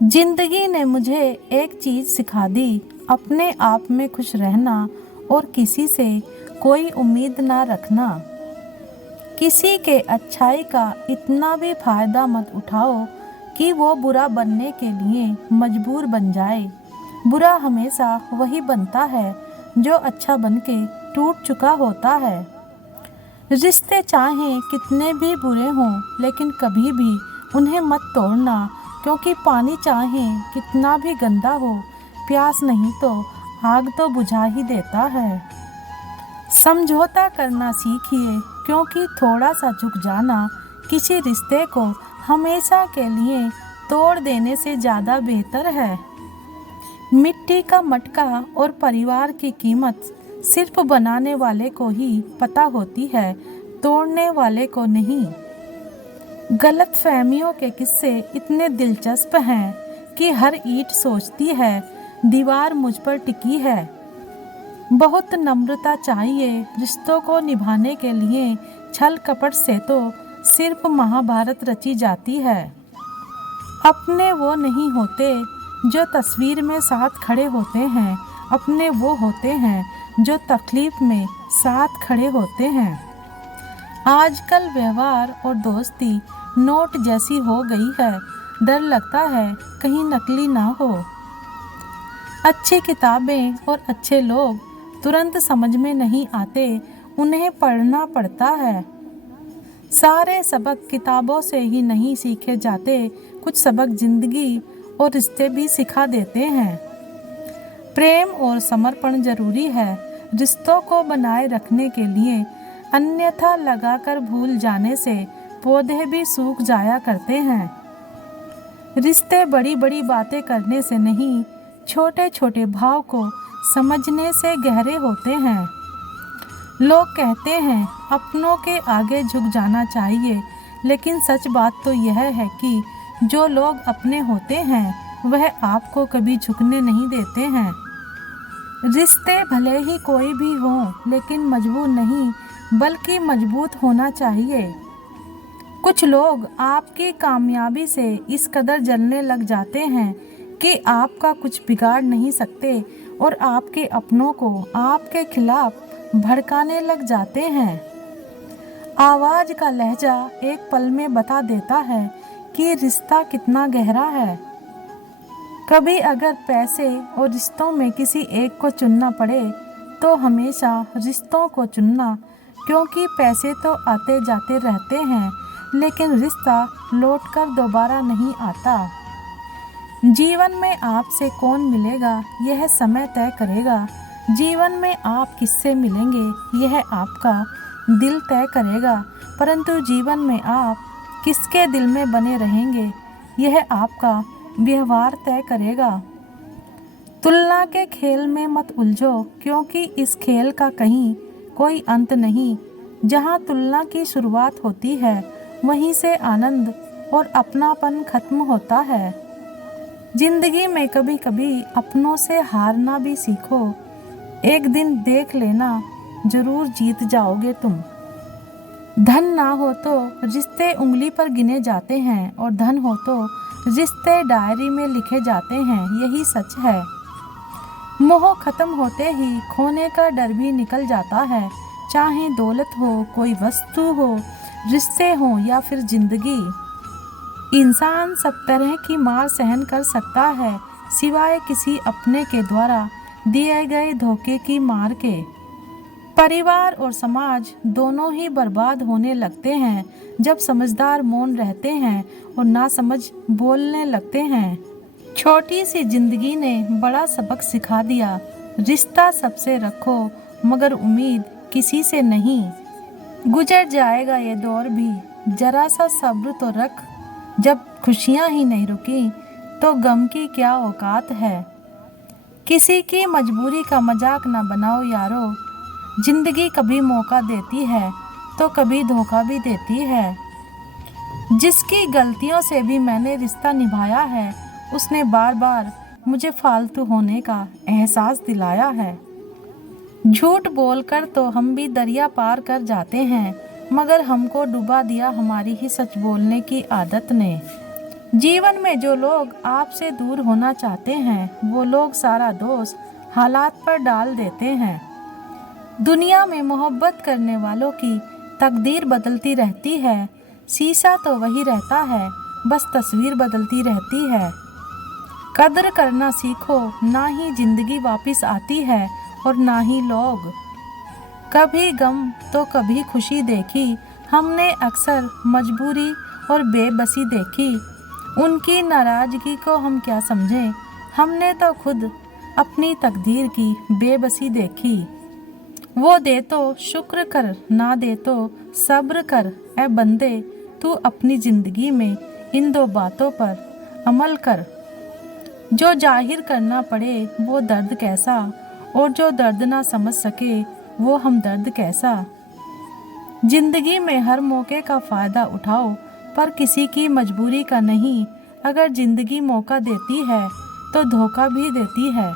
जिंदगी ने मुझे एक चीज सिखा दी, अपने आप में खुश रहना और किसी से कोई उम्मीद ना रखना। किसी के अच्छाई का इतना भी फायदा मत उठाओ कि वो बुरा बनने के लिए मजबूर बन जाए। बुरा हमेशा वही बनता है जो अच्छा बनके टूट चुका होता है। रिश्ते चाहे कितने भी बुरे हों, लेकिन कभी भी उन्हें मत तोड़ना, क्योंकि पानी चाहे कितना भी गंदा हो, प्यास नहीं तो आग तो बुझा ही देता है। समझौता करना सीखिए, क्योंकि थोड़ा सा झुक जाना किसी रिश्ते को हमेशा के लिए तोड़ देने से ज़्यादा बेहतर है। मिट्टी का मटका और परिवार की कीमत सिर्फ बनाने वाले को ही पता होती है, तोड़ने वाले को नहीं। गलतफहमियों के किस्से इतने दिलचस्प हैं कि हर ईंट सोचती है दीवार मुझ पर टिकी है। बहुत नम्रता चाहिए रिश्तों को निभाने के लिए, छल कपट से तो सिर्फ महाभारत रची जाती है। अपने वो नहीं होते जो तस्वीर में साथ खड़े होते हैं, अपने वो होते हैं जो तकलीफ में साथ खड़े होते हैं। आजकल व्यवहार और दोस्ती नोट जैसी हो गई है, डर लगता है कहीं नकली ना हो। अच्छी किताबें और अच्छे लोग तुरंत समझ में नहीं आते, उन्हें पढ़ना पड़ता है। सारे सबक किताबों से ही नहीं सीखे जाते, कुछ सबक जिंदगी और रिश्ते भी सिखा देते हैं। प्रेम और समर्पण जरूरी है रिश्तों को बनाए रखने के लिए, अन्यथा लगाकर भूल जाने से पौधे भी सूख जाया करते हैं। रिश्ते बड़ी बड़ी बातें करने से नहीं, छोटे छोटे भाव को समझने से गहरे होते हैं। लोग कहते हैं अपनों के आगे झुक जाना चाहिए, लेकिन सच बात तो यह है कि जो लोग अपने होते हैं वह आपको कभी झुकने नहीं देते हैं। रिश्ते भले ही कोई भी हो, लेकिन मजबूर नहीं बल्कि मजबूत होना चाहिए। कुछ लोग आपकी कामयाबी से इस कदर जलने लग जाते हैं कि आपका कुछ बिगाड़ नहीं सकते, और आपके अपनों को आपके खिलाफ भड़काने लग जाते हैं। आवाज़ का लहजा एक पल में बता देता है कि रिश्ता कितना गहरा है। कभी अगर पैसे और रिश्तों में किसी एक को चुनना पड़े तो हमेशा रिश्तों को चुनना, क्योंकि पैसे तो आते जाते रहते हैं, लेकिन रिश्ता लौटकर दोबारा नहीं आता। जीवन में आपसे कौन मिलेगा यह समय तय करेगा, जीवन में आप किससे मिलेंगे यह आपका दिल तय करेगा, परंतु जीवन में आप किसके दिल में बने रहेंगे यह आपका व्यवहार तय करेगा। तुलना के खेल में मत उलझो, क्योंकि इस खेल का कहीं कोई अंत नहीं। जहाँ तुलना की शुरुआत होती है वहीं से आनंद और अपनापन खत्म होता है। जिंदगी में कभी कभी अपनों से हारना भी सीखो, एक दिन देख लेना जरूर जीत जाओगे तुम। धन ना हो तो रिश्ते उंगली पर गिने जाते हैं, और धन हो तो रिश्ते डायरी में लिखे जाते हैं, यही सच है। मोह खत्म होते ही खोने का डर भी निकल जाता है, चाहे दौलत हो, कोई वस्तु हो, रिश्ते हो या फिर जिंदगी। इंसान सब तरह की मार सहन कर सकता है, सिवाय किसी अपने के द्वारा दिए गए धोखे की मार के। परिवार और समाज दोनों ही बर्बाद होने लगते हैं जब समझदार मौन रहते हैं और नासमझ बोलने लगते हैं। छोटी सी जिंदगी ने बड़ा सबक सिखा दिया, रिश्ता सबसे रखो मगर उम्मीद किसी से नहीं। गुजर जाएगा ये दौर भी, जरा सा सब्र तो रख, जब खुशियाँ ही नहीं रुकी तो गम की क्या औकात है। किसी की मजबूरी का मजाक ना बनाओ यारो, जिंदगी कभी मौका देती है तो कभी धोखा भी देती है। जिसकी गलतियों से भी मैंने रिश्ता निभाया है, उसने बार बार मुझे फालतू होने का एहसास दिलाया है। झूठ बोलकर तो हम भी दरिया पार कर जाते हैं, मगर हमको डुबा दिया हमारी ही सच बोलने की आदत ने। जीवन में जो लोग आपसे दूर होना चाहते हैं वो लोग सारा दोष हालात पर डाल देते हैं। दुनिया में मोहब्बत करने वालों की तकदीर बदलती रहती है, शीशा तो वही रहता है, बस तस्वीर बदलती रहती है। कद्र करना सीखो, ना ही जिंदगी वापस आती है और ना ही लोग। कभी गम तो कभी खुशी देखी, हमने अक्सर मजबूरी और बेबसी देखी। उनकी नाराज़गी को हम क्या समझें, हमने तो खुद अपनी तकदीर की बेबसी देखी। वो दे तो शुक्र कर, ना दे तो सब्र कर। ए बंदे तू अपनी ज़िंदगी में इन दो बातों पर अमल कर। जो जाहिर करना पड़े वो दर्द कैसा, और जो दर्द ना समझ सके वो हमदर्द कैसा। जिंदगी में हर मौके का फ़ायदा उठाओ, पर किसी की मजबूरी का नहीं। अगर जिंदगी मौका देती है तो धोखा भी देती है।